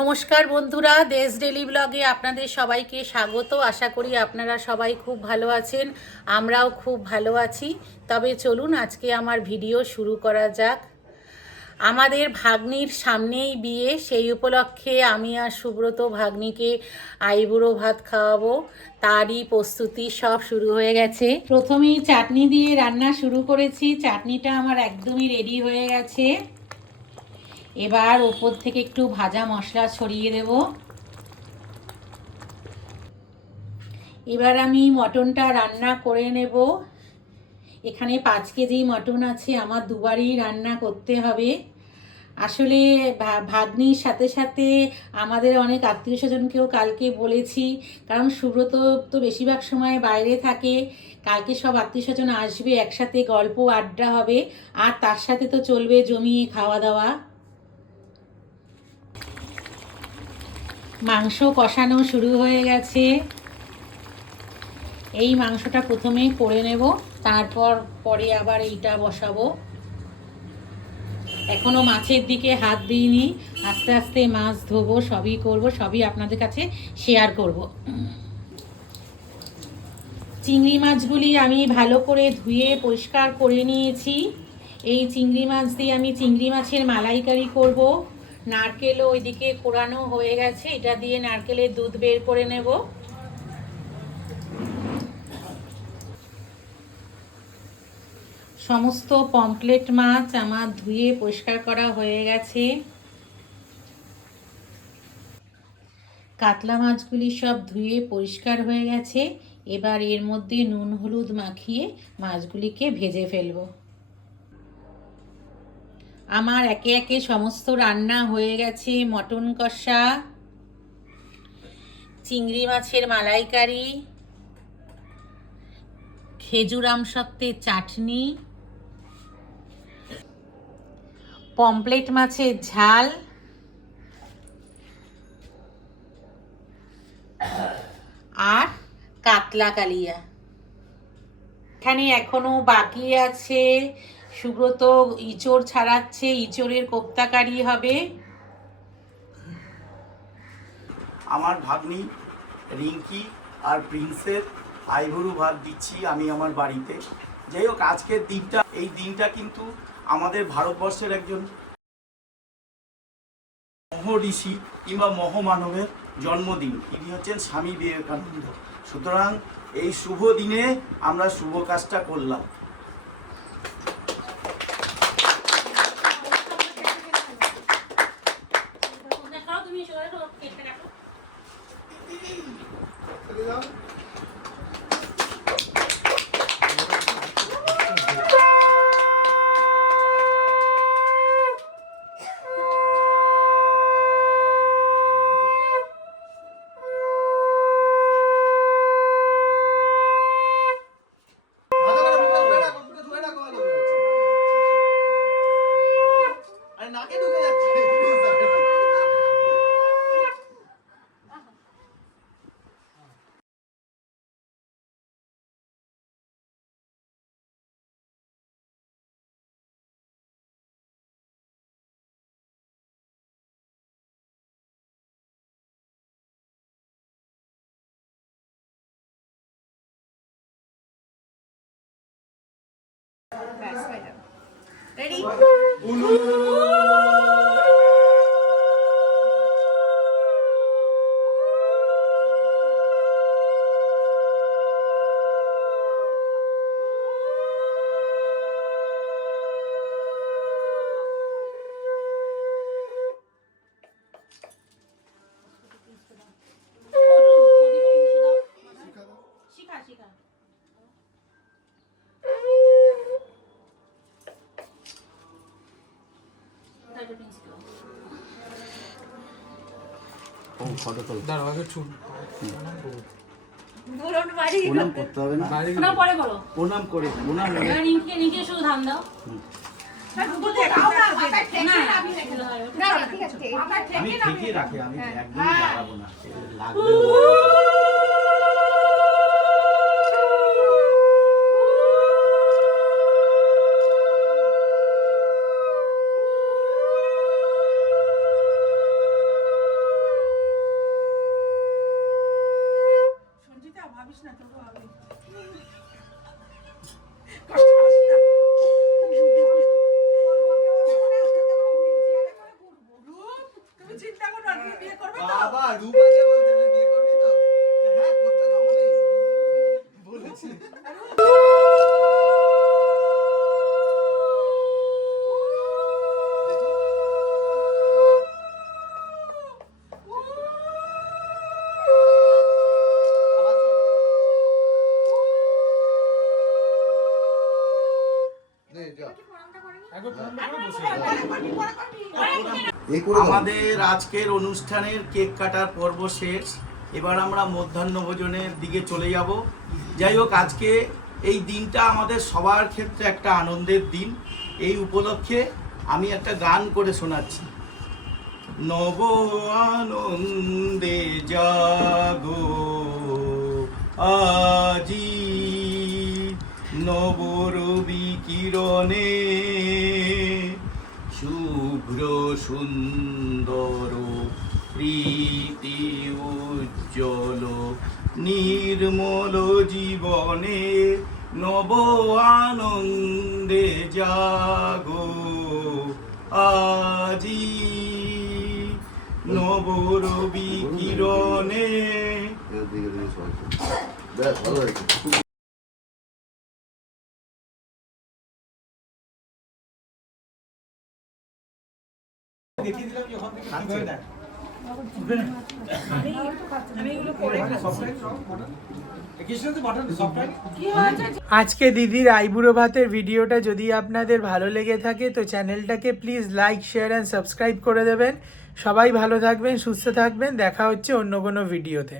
নমস্কার বন্ধুরা, দেশ ডেলি ব্লগে আপনাদের সবাইকে স্বাগত। আশা করি আপনারা সবাই খুব ভালো আছেন, আমরাও খুব ভালো আছি। তবে চলুন আজকে আমার ভিডিও শুরু করা যাক। আমাদের ভাগ্নির সামনেই বিয়ে, সেই উপলক্ষে আমি আর সুব্রত ভাগ্নিকে আইবুড়ো ভাত খাওয়াবো, তারই প্রস্তুতি সব শুরু হয়ে গেছে। প্রথমেই চাটনি দিয়ে রান্না শুরু করেছি, চাটনিটা আমার একদমই রেডি হয়ে গেছে। এবার ওপর থেকে একটু ভাজা মশলা ছড়িয়ে দেব। এবার আমি মটনটা রান্না করে নেব। এখানে 5 কেজি মটন আছে, আমার দুবারই রান্না করতে হবে। আসলে ভাগ্নির সাথে সাথে আমাদের অনেক আত্মীয় স্বজনকেও কালকে বলেছি, কারণ সুব্রত তো বেশিরভাগ সময় বাইরে থাকে। কালকে সব আত্মীয় স্বজন আসবে, একসাথে গল্প আড্ডা হবে, আর তার সাথে তো চলবে জমিয়ে খাওয়া দাওয়া। মাংস কষানো শুরু হয়ে গেছে। এই মাংসটা প্রথমে করে নেব, তারপর পরে আবার এইটা বসাবো। এখনো মাছের দিকে হাত দিইনি, আস্তে আস্তে মাছ ধোবো, সবই করব, সবই আপনাদের কাছে শেয়ার করব। চিংড়ি মাছগুলি আমি ভালো করে ধুয়ে পরিষ্কার করে নিয়েছি। এই চিংড়ি মাছ দিয়ে আমি চিংড়ি মাছের মালাইকারি করব। নারকেলও ওইদিকে কোরানো হয়ে গেছে, এটা দিয়ে নারকেলের দুধ বের করে নেব। সমস্ত পমফ্রেট মাছ আমার ধুয়ে পরিষ্কার করা হয়ে গেছে। কাতলা মাছগুলি সব ধুয়ে পরিষ্কার হয়ে গেছে। এবার এর মধ্যে নুন হলুদ মাখিয়ে মাছগুলিকে ভেজে ফেলব। আমার একে একে সমস্ত রান্না হয়ে গেছে। মটন কষা, চিংড়ি মাছের মালাইকারি, খেজুর আমসত্ত্বের চাটনি, পমফ্রেট মাছের ঝাল, আর কাতলা কালিয়া। এখানে এখনো বাকি আছে, সুব্রত ইঁচড় ছাড়াচ্ছে, ইঁচড়ের কোপ্তাকারি হবে। আমার ভাগ্নি রিঙ্কি আর প্রিন্সের আইবুড়ো ভাত দিচ্ছি আমি আমার বাড়িতে। যাই হোক, আজকের দিনটা, এই দিনটা কিন্তু আমাদের ভারতবর্ষের একজন মহর্ষি কিংবা মহামানবের জন্মদিন। তিনি হচ্ছেন স্বামী বিবেকানন্দ। সুতরাং এই শুভ দিনে আমরা শুভ কাজটা করলাম। Ready? প্রণাম করতে হবে না? প্রণাম করে শুধু ধান দাও। আমি ঠিকই রাখি, আমি একদমই লাগাবো না, লাগবে। চিন্তা করো না, তুমি বিয়ে করবে তো? বাবা রূপাকে বলছে তুই বিয়ে করবি তো? হ্যাঁ করতে তো হবে বলেছি। আমাদের আজকের অনুষ্ঠানের কেক কাটার পর্ব শেষ। এবার আমরা মধ্যাহ্নভোজনের দিকে চলে যাব। যাই হোক, আজকে এই দিনটা আমাদের সবার ক্ষেত্রে একটা আনন্দের দিন। এই উপলক্ষে আমি একটা গান করে শোনাচ্ছি। নব আনন্দে জাগো আজি, নবরবি কিরণে শুভ্র সুন্দর প্রীতি উজ্জ্বল নির্মল জীবনে নব আনন্দে জাগো আজি, নবরবি কিরণে। বেশ ভালো হয়েছে। আজকে দিদির আইবুড়ো ভাতের ভিডিওটা যদি আপনাদের ভালো লেগে থাকে তো চ্যানেলটাকে please like share and subscribe করে দেবেন। সবাই ভালো থাকবেন, সুস্থ থাকবেন, দেখা হচ্ছে অন্য কোনো ভিডিওতে।